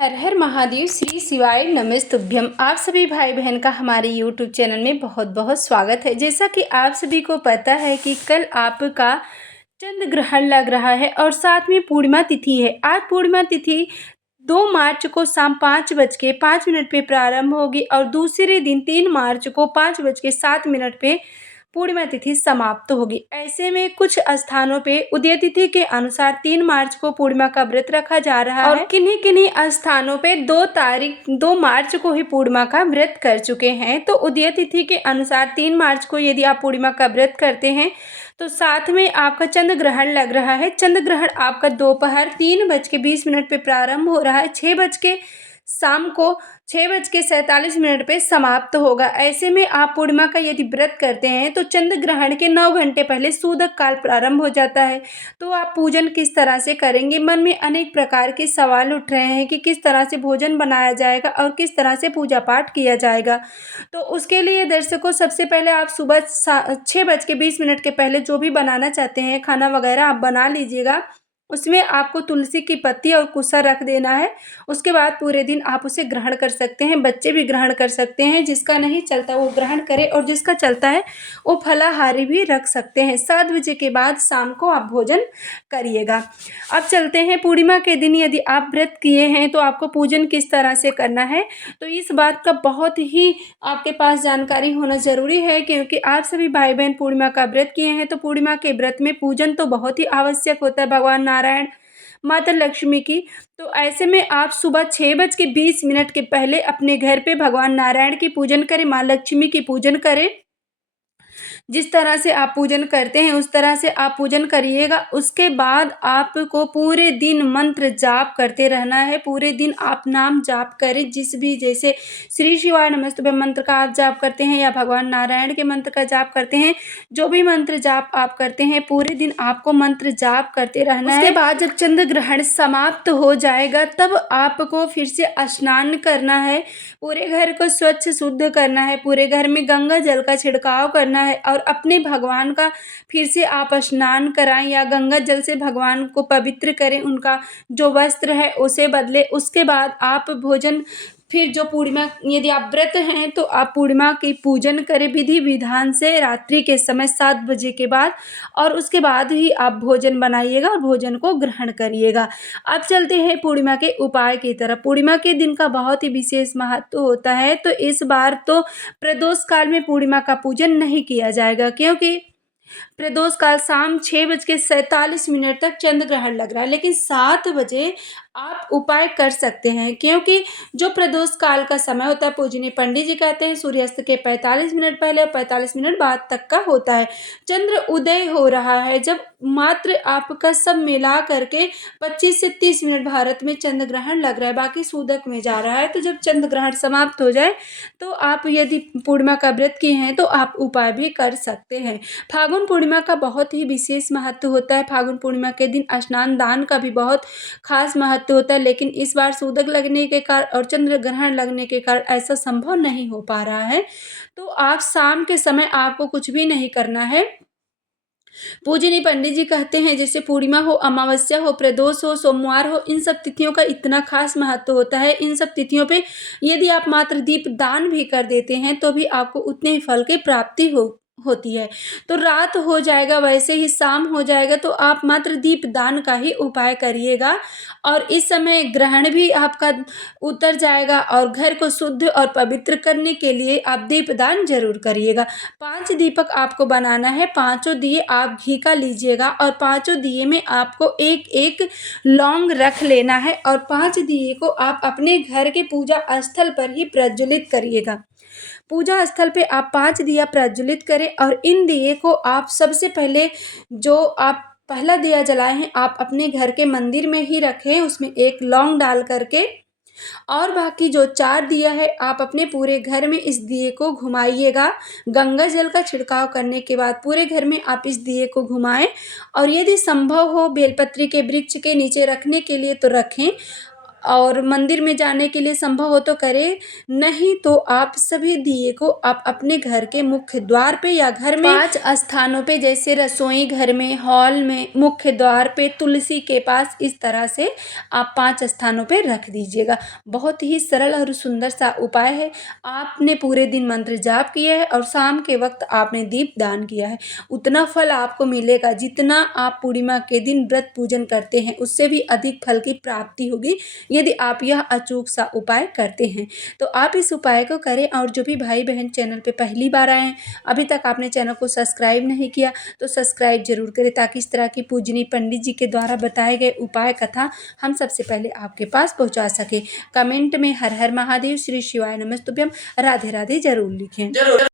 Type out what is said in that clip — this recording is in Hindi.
हर हर महादेव, श्री शिवाय नमस्तुभ्यम। आप सभी भाई बहन का हमारे यूट्यूब चैनल में बहुत बहुत स्वागत है। जैसा कि आप सभी को पता है कि कल आपका चंद्र ग्रहण लग रहा है और साथ में पूर्णिमा तिथि है। आज पूर्णिमा तिथि 2 मार्च को शाम 5:05 पे प्रारंभ होगी और दूसरे दिन 3 मार्च को 5:07 पे पूर्णिमा तिथि समाप्त होगी। ऐसे में कुछ स्थानों पे उदय तिथि के अनुसार 3 मार्च को पूर्णिमा का व्रत रखा जा रहा है और किन्हीं स्थानों पे 2 मार्च को ही पूर्णिमा का व्रत कर चुके हैं। तो उदय तिथि के अनुसार 3 मार्च को यदि आप पूर्णिमा का व्रत करते हैं तो साथ में आपका चंद्र ग्रहण लग रहा है। चंद्र ग्रहण आपका दोपहर 3:20 पे प्रारंभ हो रहा है, शाम को 6:47 पे समाप्त होगा। ऐसे में आप पूर्णिमा का यदि व्रत करते हैं तो चंद्र ग्रहण के 9 घंटे पहले सूदक काल प्रारंभ हो जाता है। तो आप पूजन किस तरह से करेंगे? मन में अनेक प्रकार के सवाल उठ रहे हैं कि किस तरह से भोजन बनाया जाएगा और किस तरह से पूजा पाठ किया जाएगा। तो उसके लिए दर्शकों, सबसे पहले आप सुबह 6:20 के पहले जो भी बनाना चाहते हैं खाना वगैरह आप बना लीजिएगा। उसमें आपको तुलसी की पत्ती और कुसा रख देना है। उसके बाद पूरे दिन आप उसे ग्रहण कर सकते हैं, बच्चे भी ग्रहण कर सकते हैं। जिसका नहीं चलता वो ग्रहण करे और जिसका चलता है वो फलाहारी भी रख सकते हैं। 7 बजे के बाद शाम को आप भोजन करिएगा। अब चलते हैं, पूर्णिमा के दिन यदि आप व्रत किए हैं तो आपको पूजन किस तरह से करना है, तो इस बात का बहुत ही आपके पास जानकारी होना ज़रूरी है, क्योंकि आप सभी भाई बहन पूर्णिमा का व्रत किए हैं। तो पूर्णिमा के व्रत में पूजन तो बहुत ही आवश्यक होता है भगवान नारायण, माता लक्ष्मी की। तो ऐसे में आप सुबह 6:20 के पहले अपने घर पे भगवान नारायण की पूजन करें, माँ लक्ष्मी की पूजन करें। जिस तरह से आप पूजन करते हैं उस तरह से आप पूजन करिएगा। उसके बाद आपको पूरे दिन मंत्र जाप करते रहना है। पूरे दिन आप नाम जाप करें, जैसे श्री शिवाय नमस्तुभ्यम मंत्र का आप जाप करते हैं या भगवान नारायण के मंत्र का जाप करते हैं, जो भी मंत्र जाप आप करते हैं पूरे दिन आपको मंत्र जाप करते रहना है। उसके बाद जब चंद्र ग्रहण समाप्त हो जाएगा तब आपको फिर से स्नान करना है, पूरे घर को स्वच्छ शुद्ध करना है, पूरे घर में गंगा जल का छिड़काव करना है और अपने भगवान का फिर से आप स्नान कराएं या गंगा जल से भगवान को पवित्र करें, उनका जो वस्त्र है उसे बदले। उसके बाद आप भोजन, फिर जो पूर्णिमा यदि आप व्रत हैं तो आप पूर्णिमा की पूजन करें विधि विधान से रात्रि के समय 7 बजे के बाद, और उसके बाद ही आप भोजन बनाइएगा और भोजन को ग्रहण करिएगा। अब चलते हैं पूर्णिमा के उपाय की तरफ। पूर्णिमा के दिन का बहुत ही विशेष महत्व होता है। तो इस बार तो प्रदोष काल में पूर्णिमा का पूजन नहीं किया जाएगा, क्योंकि प्रदोष काल शाम 6:47 तक चंद्र ग्रहण लग रहा है। लेकिन 7 बजे आप उपाय कर सकते हैं, क्योंकि जो प्रदोष काल का समय होता है पूजनीय पंडित जी कहते हैं सूर्यास्त के 45 मिनट पहले और 45 मिनट बाद तक का होता है। चंद्र उदय हो रहा है जब मात्र आपका सब मिला करके 25 से 30 मिनट भारत में चंद्र ग्रहण लग रहा है, बाकी सूदक में जा रहा है। तो जब चंद्र ग्रहण समाप्त हो जाए तो आप यदि पूर्णिमा का व्रत किए हैं तो आप उपाय भी कर सकते हैं। फागुन पूर्णिमा का बहुत ही विशेष महत्व होता है। फागुन पूर्णिमा के दिन स्नान दान का भी बहुत खास महत्व होता है, लेकिन इस बार सूदक लगने के कारण और चंद्र ग्रहण लगने के कारण ऐसा संभव नहीं हो पा रहा है। तो आप शाम के समय आपको कुछ भी नहीं करना है। पूजनीय पंडित जी कहते हैं जैसे पूर्णिमा हो, अमावस्या हो, प्रदोष हो, सोमवार हो, इन सब तिथियों का इतना खास महत्व होता है। इन सब तिथियों पे यदि आप मात्र दीप दान भी कर देते हैं तो भी आपको उतने ही फल की प्राप्ति होती है। तो रात हो जाएगा, वैसे ही शाम हो जाएगा, तो आप मात्र दीप दान का ही उपाय करिएगा और इस समय ग्रहण भी आपका उतर जाएगा और घर को शुद्ध और पवित्र करने के लिए आप दीप दान जरूर करिएगा। 5 दीपक आपको बनाना है, पांचों दिए आप घी का लीजिएगा और पांचों दिए में आपको एक एक लौंग रख लेना है और 5 दिए को आप अपने घर के पूजा स्थल पर ही प्रज्वलित करिएगा। पूजा स्थल पे आप 5 दिया प्रज्वलित करें और इन दिए को आप सबसे पहले, जो आप पहला दिया जलाए हैं, आप अपने घर के मंदिर में ही रखें, उसमें एक लौंग डाल करके, और बाकी जो 4 दिया है आप अपने पूरे घर में इस दिए को घुमाइएगा। गंगा जल का छिड़काव करने के बाद पूरे घर में आप इस दिए को घुमाएं और यदि संभव हो बेलपत्री के वृक्ष के नीचे रखने के लिए तो रखें। और मंदिर में जाने के लिए संभव हो तो करें, नहीं तो आप सभी दिए को आप अपने घर के मुख्य द्वार पे या घर में 5 स्थानों पे, जैसे रसोई घर में, हॉल में, मुख्य द्वार पे, तुलसी के पास, इस तरह से आप 5 स्थानों पे रख दीजिएगा। बहुत ही सरल और सुंदर सा उपाय है। आपने पूरे दिन मंत्र जाप किया है और शाम के वक्त आपने दीप दान किया है, उतना फल आपको मिलेगा जितना आप पूर्णिमा के दिन व्रत पूजन करते हैं, उससे भी अधिक फल की प्राप्ति होगी यदि आप यह अचूक सा उपाय करते हैं। तो आप इस उपाय को करें। और जो भी भाई बहन चैनल पे पहली बार आए हैं, अभी तक आपने चैनल को सब्सक्राइब नहीं किया तो सब्सक्राइब जरूर करें, ताकि इस तरह की पूजनीय पंडित जी के द्वारा बताए गए उपाय कथा हम सबसे पहले आपके पास पहुंचा सके। कमेंट में हर हर महादेव, श्री शिवाय नमस्तुभ्यम, राधे राधे जरूर लिखें।